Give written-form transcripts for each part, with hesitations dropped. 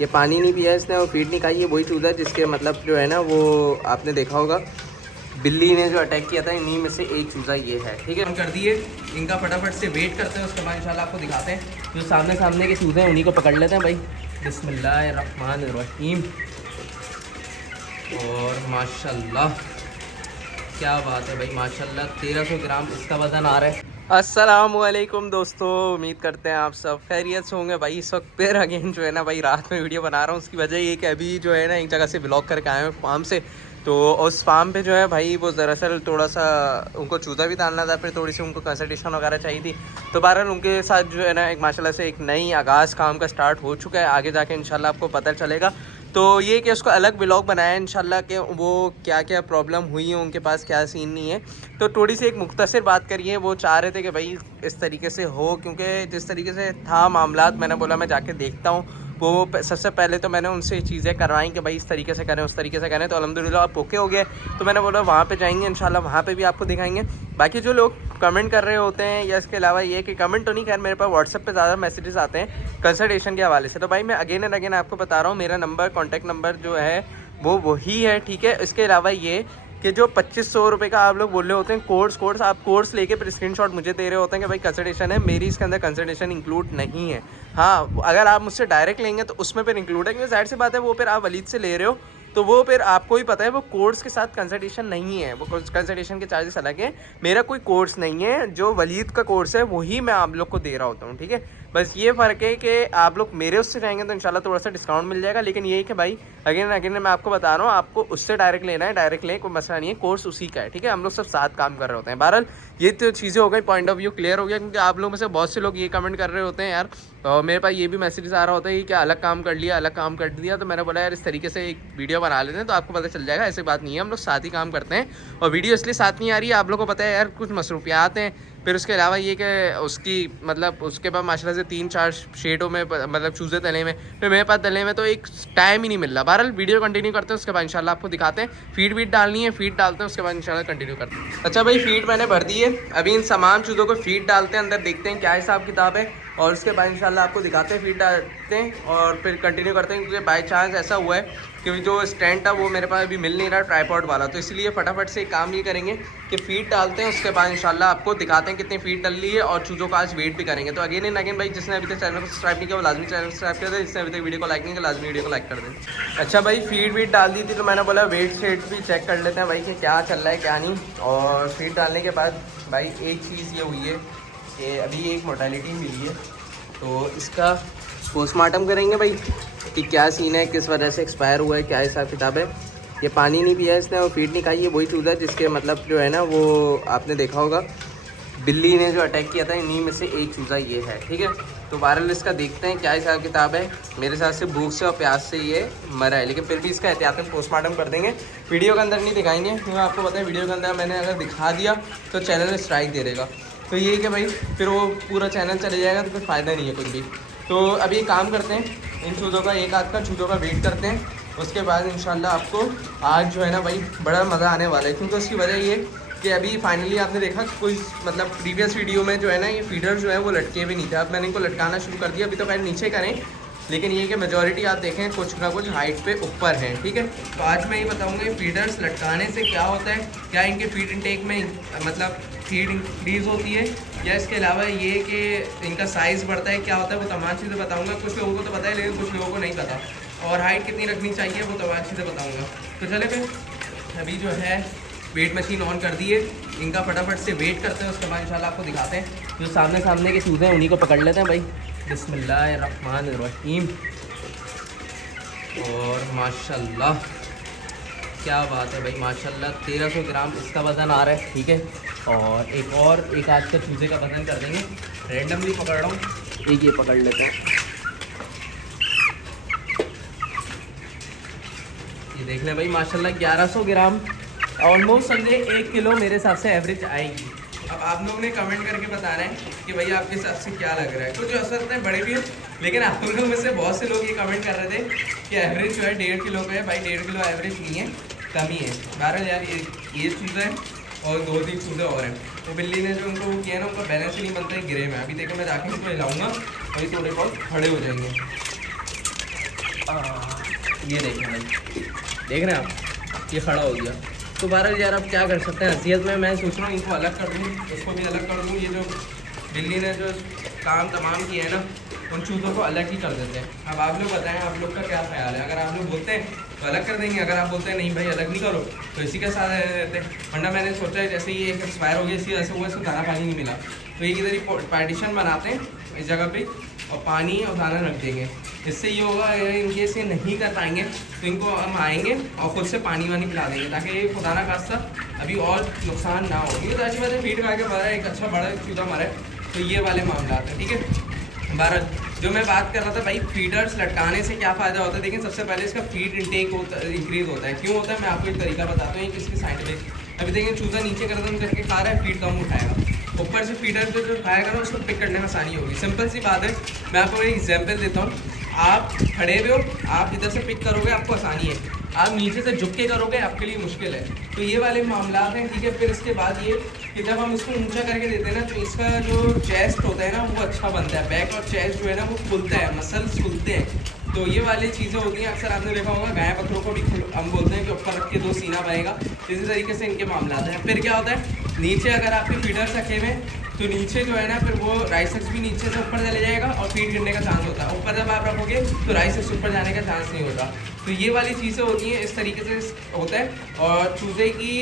ये पानी नहीं पिया इसने और फीड नहीं खाई। ये वही चूजा जिसके मतलब जो है ना वो आपने देखा होगा बिल्ली ने जो अटैक किया था, इन्हीं में से एक चूजा ये है। ठीक है, हम कर दिए इनका, फटाफट से वेट करते हैं, उसके बाद इंशाल्लाह आपको दिखाते हैं। जो सामने सामने के चूजे हैं उन्हीं को पकड़ लेते हैं भाई। बिस्मिल्लाहिर्रहमानिर्रहीम। और माशाल्लाह क्या बात है भाई, माशाल्लाह 1300 ग्राम इसका वज़न आ रहा है। अस्सलामुअलैकुम दोस्तों, उम्मीद करते हैं आप सब खैरियत से होंगे। भाई इस वक्त फिर अगेन जो है ना भाई रात में वीडियो बना रहा हूँ। उसकी वजह ये कि अभी जो है ना एक जगह से ब्लॉग करके आए हैं फार्म से। तो उस फार्म पे जो है भाई वो दरअसल थोड़ा सा उनको चूजा भी डालना था, फिर थोड़ी सी उनको कंसल्टेशन वगैरह चाहिए थी। तो बहरहाल उनके साथ जो है ना एक माशाल्लाह से एक नई आगाज़ काम का स्टार्ट हो चुका है। आगे जाके इंशाल्लाह आपको पता चलेगा। तो ये कि उसको अलग ब्लॉग बनाया है इंशाल्लाह कि वो क्या क्या प्रॉब्लम हुई है, उनके पास क्या सीन नहीं है। तो थोड़ी सी एक मुख्तसर बात करिए। वो चाह रहे थे कि भाई इस तरीके से हो, क्योंकि जिस तरीके से था मामलात, मैंने बोला मैं जाके देखता हूँ। वो सबसे पहले तो मैंने उनसे चीज़ें करवाई कि भाई इस तरीके से करें उस तरीके से करें। तो अल्हम्दुलिल्लाह आप ओके हो गए। तो मैंने बोला वहाँ पे जाएंगे इंशाल्लाह, वहाँ पे भी आपको दिखाएंगे। बाकी जो लोग कमेंट कर रहे होते हैं या इसके अलावा ये कि कमेंट तो नहीं, खैर मेरे पास व्हाट्सएप पे ज़्यादा मैसेजेस आते हैं कंसल्टेशन के हवाले से। तो भाई मैं अगेन एंड अगेन आपको बता रहा हूँ, मेरा नंबर कॉन्टैक्ट नंबर जो है वो वही है। ठीक है, इसके अलावा ये कि जो 2500 रुपये का आप लोग बोल रहे होते हैं कोर्स आप कोर्स लेके फिर स्क्रीनशॉट मुझे दे रहे होते हैं कि भाई कंसल्टेशन है, मेरी इसके अंदर कंसल्टेशन इंक्लूड नहीं है। हाँ, अगर आप मुझसे डायरेक्ट लेंगे तो उसमें फिर इंक्लूड है, क्योंकि जाहिर सी बात है वो फिर आप वलीद से ले रहे हो तो वो फिर आपको ही पता है वो कोर्स के साथ कंसल्टेशन नहीं है। वो कंसल्टेशन के चार्जेस अलग हैं। मेरा कोई कोर्स नहीं है, जो वलीद का कोर्स है वही मैं आप लोग को दे रहा होता हूँ। ठीक है, बस ये फ़र्क है कि आप लोग मेरे उससे जाएंगे तो इंशाल्लाह थोड़ा सा डिस्काउंट मिल जाएगा। लेकिन ये है कि भाई अगेन अगेन मैं आपको बता रहा हूँ, आपको उससे डायरेक्ट लेना है, डायरेक्ट लें, कोई मसला नहीं है, कोर्स उसी का है। ठीक है, हम लोग सब साथ काम कर रहे होते हैं। बहरहाल ये तो चीज़ें हो गई, पॉइंट ऑफ व्यू क्लियर हो गया। क्योंकि आप लोग में से बहुत से लोग ये कमेंट कर रहे होते हैं यार, और मेरे पास ये भी मैसेज आ रहा होता है कि क्या अलग काम कर लिया, अलग काम कर दिया। तो मैंने बोला यार इस तरीके से एक वीडियो बना लेते हैं तो आपको पता चल जाएगा। ऐसी बात नहीं है, हम लोग साथ ही काम करते हैं। और वीडियो इसलिए साथ नहीं आ रही है, आप लोगों को पता है यार कुछ मसरूफियात हैं। फिर उसके अलावा ये कि उसकी मतलब उसके बाद माशाल्लाह से 3-4 शेडों में मतलब चूज़े तले में, फिर मेरे पास तले में, तो एक टाइम ही नहीं मिल रहा। बहरहाल वीडियो कंटिन्यू करते हैं, उसके बाद इंशाल्लाह आपको दिखाते हैं। फीड डालनी है, फीड डालते हैं, उसके बाद इंशाल्लाह कंटिन्यू करते हैं। अच्छा भाई फीड मैंने भर दी है, अभी इन तमाम चीज़ों को फीड डालते हैं, अंदर देखते हैं क्या हिसाब किताब है, और उसके बाद इंशाल्लाह आपको दिखाते हैं, फीड डालते हैं और फिर कंटिन्यू करते हैं। क्योंकि बाई चांस ऐसा हुआ है कि जो स्टैंड था वो मेरे पास अभी मिल नहीं रहा ट्राईपॉड वाला, तो इसलिए फटाफट से काम ये करेंगे कि फ़ीड डालते हैं, उसके बाद इंशाल्लाह आपको दिखाते हैं कितनी फ़ीड डल रही है और चूज़ों का आज वेट भी करेंगे। तो अगेन एंड अगेन भाई जिसने अभी तक चैनल को सब्सक्राइब नहीं किया वो लाजमी चैनल सब्सक्राइब कर दें, जिसने अभी तक वीडियो को लाइक नहीं किया लाजमी वीडियो को लाइक कर दें। अच्छा भाई फीड डाल दी थी तो मैंने बोला वेट शेट भी चेक कर लेते हैं भाई कि क्या चल रहा है क्या नहीं। और फीड डालने के बाद भाई एक चीज़ ये हुई है कि अभी एक मोर्टेलिटी मिली है, तो इसका पोस्टमार्टम करेंगे भाई कि क्या सीन है, किस वजह से एक्सपायर हुआ है, क्या हिसाब किताब है। ये पानी नहीं पिया इसने और फीड नहीं खाई। ये वही चूजा जिसके मतलब जो है ना वो आपने देखा होगा बिल्ली ने जो अटैक किया था, इन्हीं में से एक चूजा ये है। ठीक है, तो बहरहाल इसका देखते हैं क्या हिसाब किताब है। मेरे हिसाब से भूख से और प्यास से ये मरा है, लेकिन फिर भी इसका एहतियातन पोस्टमार्टम कर देंगे। वीडियो के अंदर नहीं दिखाएंगे क्योंकि आपको पता है वीडियो के अंदर मैंने अगर दिखा दिया तो चैनल स्ट्राइक दे देगा। तो ये कि भाई फिर वो पूरा चैनल चले जाएगा तो फिर फ़ायदा नहीं है कुछ भी। तो अभी एक काम करते हैं, इन चूज़ों का एक आध का चूज़ों का वेट करते हैं, उसके बाद इंशाल्लाह आपको आज जो है ना भाई बड़ा मज़ा आने वाला है। क्योंकि उसकी वजह ये कि अभी फाइनली आपने देखा कोई मतलब प्रीवियस वीडियो में जो है ना ये फीडर जो है वो लटके भी नहीं थे, अब मैंने इनको लटकाना शुरू कर दिया। अभी तो खैर नीचे करें, लेकिन ये कि मेजॉरिटी आप देखें कुछ ना कुछ हाइट पे ऊपर हैं। ठीक है, तो आज मैं ये बताऊँगा ये फीडर्स लटकाने से क्या होता है, क्या इनके फीड इनटेक में मतलब फीड इंक्रीज़ होती है, या इसके अलावा ये कि इनका साइज़ बढ़ता है, क्या होता है, वो तमाम चीज़ें बताऊँगा। कुछ लोगों को तो पता है लेकिन कुछ लोगों को नहीं पता, और हाइट कितनी रखनी चाहिए वो तमाम चीज़ें बताऊँगा। तो चले फिर अभी जो है वेट मशीन ऑन कर दी है, इनका फटाफट से वेट करते हैं, उसके बाद इंशाल्लाह आपको दिखाते हैं। जो सामने सामने के चूज़े हैं उन्हीं को पकड़ लेते हैं भाई। बिस्मिल्लाहिर्रहमानिर्रहीम। और माशाल्लाह क्या बात है भाई, माशाल्लाह 1300 ग्राम इसका वज़न आ रहा है। ठीक है, और एक आज का चूज़े का वज़न कर देंगे, रैंडमली पकड़ रहा हूँ, एक ये पकड़ लेते हैं। ये देख लें भाई माशाल्लाह 1100 ग्राम, ऑलमोस्ट समझे 1 किलो मेरे हिसाब से एवरेज आएगी। अब आप लोगों ने कमेंट करके बता रहे हैं कि भाई आपके हिसाब से क्या लग रहा है। कुछ असर में बड़े भी हैं, लेकिन आप लोगों में से बहुत से लोग ये कमेंट कर रहे थे कि एवरेज जो है 1.5 किलो का है। भाई 1.5 किलो एवरेज नहीं है, कम ही है। बहरहाल यार ये चूज़े हैं और 2-3 चूज़े और हैं। तो बिल्ली ने जो उनको वो किया ना, उनका बैलेंस ही नहीं बनता है गिरे में। अभी देखो मैं जाके इनको हिलाऊंगा और ये थोड़े बहुत खड़े हो जाएंगे। ये देखें भाई, देख रहे हैं आप, ये खड़ा हो गया। तो बहरहाल यार अब क्या कर सकते हैं, हसीयत में मैं सोच रहा हूँ इनको अलग कर दूँ, इसको भी अलग कर दूँ। ये जो बिल्ली ने जो काम तमाम किया है ना, उन चूज़ों को अलग ही कर देते हैं। अब आप लोग बताएं, आप लोग का क्या ख्याल है? अगर आप लोग बोलते हैं तो अलग कर देंगे, अगर आप बोलते हैं नहीं भाई अलग नहीं करो तो इसी के साथ रहने देते हैं। वरना मैंने सोचा है जैसे ही एक एक्सपायर हो गया, इसी वजह से हुआ, इसको दाना पानी नहीं मिला, तो एक इधर ही पार्टीशन बनाते हैं इस जगह पे और पानी और दाना रख देंगे। इससे ये होगा इनकेस ये नहीं कर पाएंगे तो इनको हम आएंगे और खुद से पानी वानी पिला देंगे, ताकि ये खुदा ना खास्ता अभी और नुकसान ना हो। ये तो अच्छी बात है, फीड खा के भरा एक अच्छा बड़ा चूजा मरा है, तो ये वाले मामला आते हैं। ठीक है, बारह जो मैं बात कर रहा था भाई, फीडर्स लटकाने से क्या फ़ायदा होता है। देखिए सबसे पहले इसका फीड इंटेक इंक्रीज़ होता है। क्यों होता है मैं आपको एक तरीका बताता हूँ, किसकी साइंटिफिक। अभी देखिए चूज़ा नीचे गर्दन करके खा रहा है, फीड कम उठाएगा, ऊपर से फीडर जो खाएगा ना उसको पिक करने में आसानी होगी। सिंपल सी बात है, मैं आपको एक एग्जाम्पल देता हूँ। आप खड़े हुए हो, आप इधर से पिक करोगे आपको आसानी है, आप नीचे से झुक के करोगे आपके लिए मुश्किल है। तो ये वाले मामला हैं। ठीक है, फिर इसके बाद ये कि जब हम इसको ऊंचा करके देते हैं ना, तो इसका जो चेस्ट होता है ना वो अच्छा बनता है, बैक और चेस्ट जो है ना वो खुलता है, मसल्स खुलते हैं। तो ये वाली चीज़ें होती हैं। अक्सर आपने देखा होगा गाय बकरों को भी हम बोलते हैं कि ऊपर रख के दो सीना बनेगा, इसी तरीके से इनके मामला आते हैं। फिर क्या होता है, नीचे अगर आपके फीडर्स रखे हुए तो नीचे जो है ना फिर वो राइसेक्स भी नीचे से ऊपर चले जाएगा और फीड गिरने का चांस होता है। ऊपर जब आप रखोगे तो राइसेक्स ऊपर जाने का चांस नहीं होता। तो ये वाली चीज़ें होती हैं, इस तरीके से होता है। और चूज़े की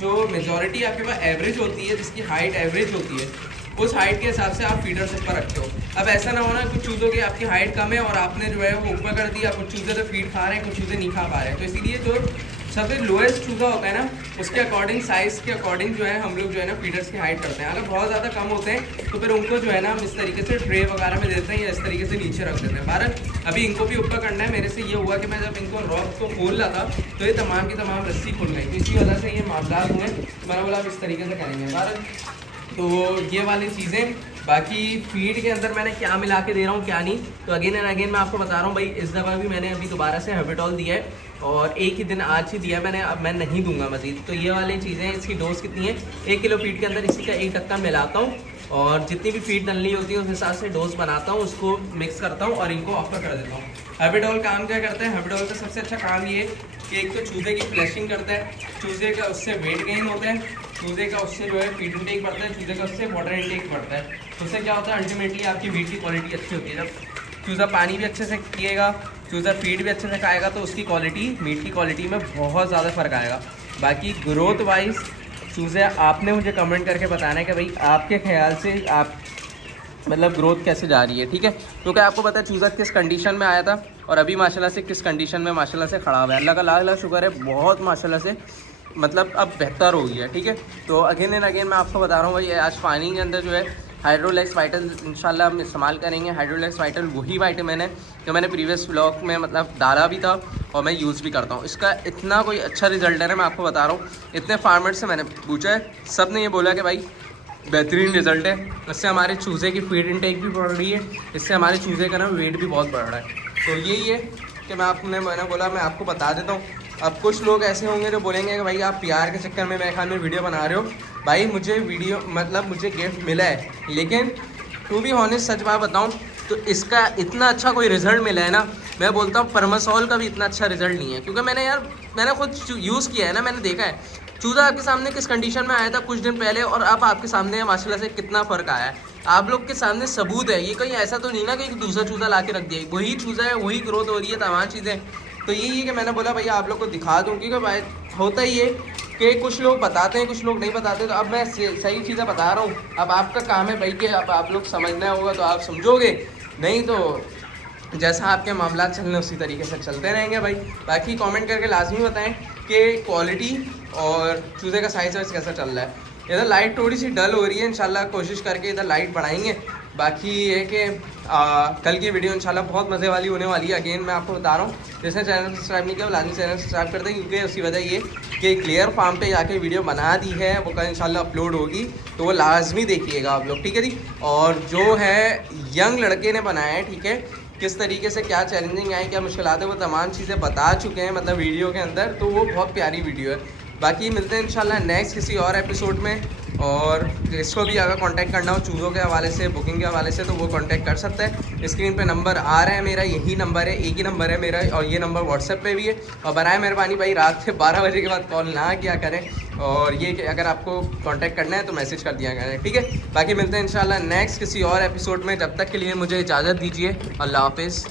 जो मेजॉरिटी आपके पास एवरेज होती है, जिसकी हाइट एवरेज होती है, उस हाइट के हिसाब से आप फीडर्स ऊपर रखते हो। अब ऐसा ना होना कुछ चूज़ों की आपकी हाइट कम है और आपने जो है वो ऊपर कर दिया, कुछ चूज़े तो फीड खा रहे हैं, कुछ चूज़े नहीं खा पा रहे हैं। तो इसीलिए जो सबसे लोएस्ट चूज़ा होता है ना, उसके अकॉर्डिंग साइज़ के अकॉर्डिंग जो है हम लोग जो है ना फीडर्स की हाइट करते हैं। अगर बहुत ज़्यादा कम होते हैं तो फिर उनको जो है ना हम इस तरीके से ट्रे वगैरह में देते हैं या इस तरीके से नीचे रख देते हैं। भारत अभी इनको भी ऊपर करना है। मेरे से ये हुआ कि मैं जब इनको रॉक को खोल रहा था तो ये तमाम की तमाम रस्सी खुल गई, तो इसी वजह से ये मामला हुए। मैंने बोला आप इस तरीके से करेंगे भारत। तो ये वाली चीज़ें, बाकी फीड के अंदर मैंने क्या मिला के दे रहा हूँ क्या नहीं, तो अगेन एंड अगेन मैं आपको बता रहा हूँ भाई। इस दफ़ा भी मैंने अभी दोबारा से हेबिटॉल दिया है और एक ही दिन आज ही दिया मैंने, अब मैं नहीं दूंगा मज़ीद। तो ये वाली चीज़ें, इसकी डोज कितनी है, 1 किलो फीड के अंदर इसी का 1 टक्का मिलाता हूँ और जितनी भी फीड डलनी होती है उस हिसाब से डोज बनाता हूँ, उसको मिक्स करता हूँ और इनको ऑफर कर देता हूँ। हेबिटॉल काम क्या करता है, हेबिटॉल का सबसे अच्छा काम ये कि एक तो चूज़े की फ्लैशिंग करता है, चूज़े का उससे वेट गेन होता है, चूज़े का उससे जो है फीड इंटेक बढ़ता है, चूज़े का उससे वाटर इंटेक बढ़ता है। तो उससे क्या होता है, अल्टीमेटली आपकी मीट की क्वालिटी अच्छी होती है। जब चूज़ा पानी भी अच्छे से पिएगा, चूज़ा फीड भी अच्छे से खाएगा, तो उसकी क्वालिटी, मीट की क्वालिटी में बहुत ज़्यादा फ़र्क आएगा। बाकी ग्रोथ वाइज चूज़े आपने मुझे कमेंट करके बताना है कि भाई आपके ख्याल से आप मतलब ग्रोथ कैसे जा रही है। ठीक है, क्योंकि आपको पता है चूज़ा किस कंडीशन में आया था और अभी माशाल्लाह से किस कंडीशन में माशाल्लाह से खड़ा हुआ है। अल्लाह का लाख लाख शुक्र है, बहुत माशाल्लाह से मतलब अब बेहतर हो गई है। ठीक है, तो अगेन एंड अगेन मैं आपको बता रहा हूँ भाई, आज पानी के अंदर जो है हाइड्रोलैक्स वाइटल इंशाल्लाह हम इस्तेमाल करेंगे। हाइड्रोलैक्स वाइटल वही वाइटामिन है जो मैंने प्रीवियस व्लॉग में मतलब डाला भी था और मैं यूज़ भी करता हूँ। इसका इतना कोई अच्छा रिजल्ट है, मैं आपको बता रहा हूँ। इतने फार्मर्स से मैंने पूछा है, सब ने ये बोला कि भाई बेहतरीन रिजल्ट है। इससे हमारे चूज़े की फीड इंटेक भी बढ़ रही है, इससे हमारे चूज़े का ना वेट भी बहुत बढ़ रहा है। तो यही है कि मैंने बोला मैं आपको बता देता हूँ। अब कुछ लोग ऐसे होंगे जो बोलेंगे कि भाई आप PR के चक्कर में मेरे ख्याल में वीडियो बना रहे हो। भाई मुझे वीडियो मतलब मुझे गिफ्ट मिला है, लेकिन टू बी ऑनेस्ट सच बात बताऊँ तो इसका इतना अच्छा कोई रिज़ल्ट मिला है ना, मैं बोलता हूँ परमासॉल का भी इतना अच्छा रिज़ल्ट नहीं है। क्योंकि मैंने खुद यूज़ किया है ना, मैंने देखा है चूज़ा आपके सामने किस कंडीशन में आया था कुछ दिन पहले और अब आपके सामने माशाल्लाह से कितना फ़र्क आया है। आप लोग के सामने सबूत है, ये कहीं ऐसा तो नहीं ना कि दूसरा चूज़ा ला के रख दिया, वही चूज़ा है, वही ग्रोथ हो रही है, तमाम चीज़ें। तो यही है कि मैंने बोला भैया आप लोग को दिखा दूँ, क्योंकि भाई होता ही है कि कुछ लोग बताते हैं कुछ लोग नहीं बताते। तो अब मैं सही चीज़ें बता रहा हूँ। अब आपका काम है भाई कि अब आप लोग समझना होगा तो आप समझोगे, नहीं तो जैसा आपके मामला चलने उसी तरीके से चलते रहेंगे भाई। बाकी कमेंट करके लाजमी बताएं कि क्वालिटी और चूज़े का साइज़ वाइज कैसा चल रहा है। इधर लाइट थोड़ी सी डल हो रही है, इंशाल्लाह कोशिश करके इधर लाइट बढ़ाएंगे। बाकी ये कि कल की वीडियो इंशाल्लाह बहुत मज़े वाली होने वाली है। अगेन मैं आपको बता रहा हूँ, जिसने चैनल सब्सक्राइब नहीं किया लाजमी चैनल सब्सक्राइब कर दें, क्योंकि उसकी वजह ये कि क्लियर फार्म पे जाके वीडियो बना दी है, वो कल इंशाल्लाह अपलोड होगी, तो वो लाजमी देखिएगा आप लोग। ठीक है जी। और जो है यंग लड़के ने बनाया है, ठीक है, किस तरीके से क्या चैलेंजिंग आए, क्या मुश्किलात है, वो तमाम चीज़ें बता चुके हैं मतलब वीडियो के अंदर। तो वो बहुत प्यारी वीडियो है। बाकी मिलते हैं इंशाल्लाह नेक्स्ट किसी और एपिसोड में। और इसको भी अगर कांटेक्ट करना हो चूज़ों के हवाले से, बुकिंग के हवाले से, तो वो कांटेक्ट कर सकते हैं। स्क्रीन पे नंबर आ रहा है मेरा, यही नंबर है, एक ही नंबर है मेरा, और ये नंबर व्हाट्सएप पे भी है। और बराए मेहरबानी भाई रात के 12 बजे के बाद कॉल ना किया करें, और ये कि अगर आपको कांटेक्ट करना है तो मैसेज कर दिया करें, ठीक है। बाकी मिलते हैं इंशाल्लाह नेक्स्ट किसी और एपिसोड में। जब तक के लिए मुझे इजाज़त दीजिए, अल्लाह हाफिज़।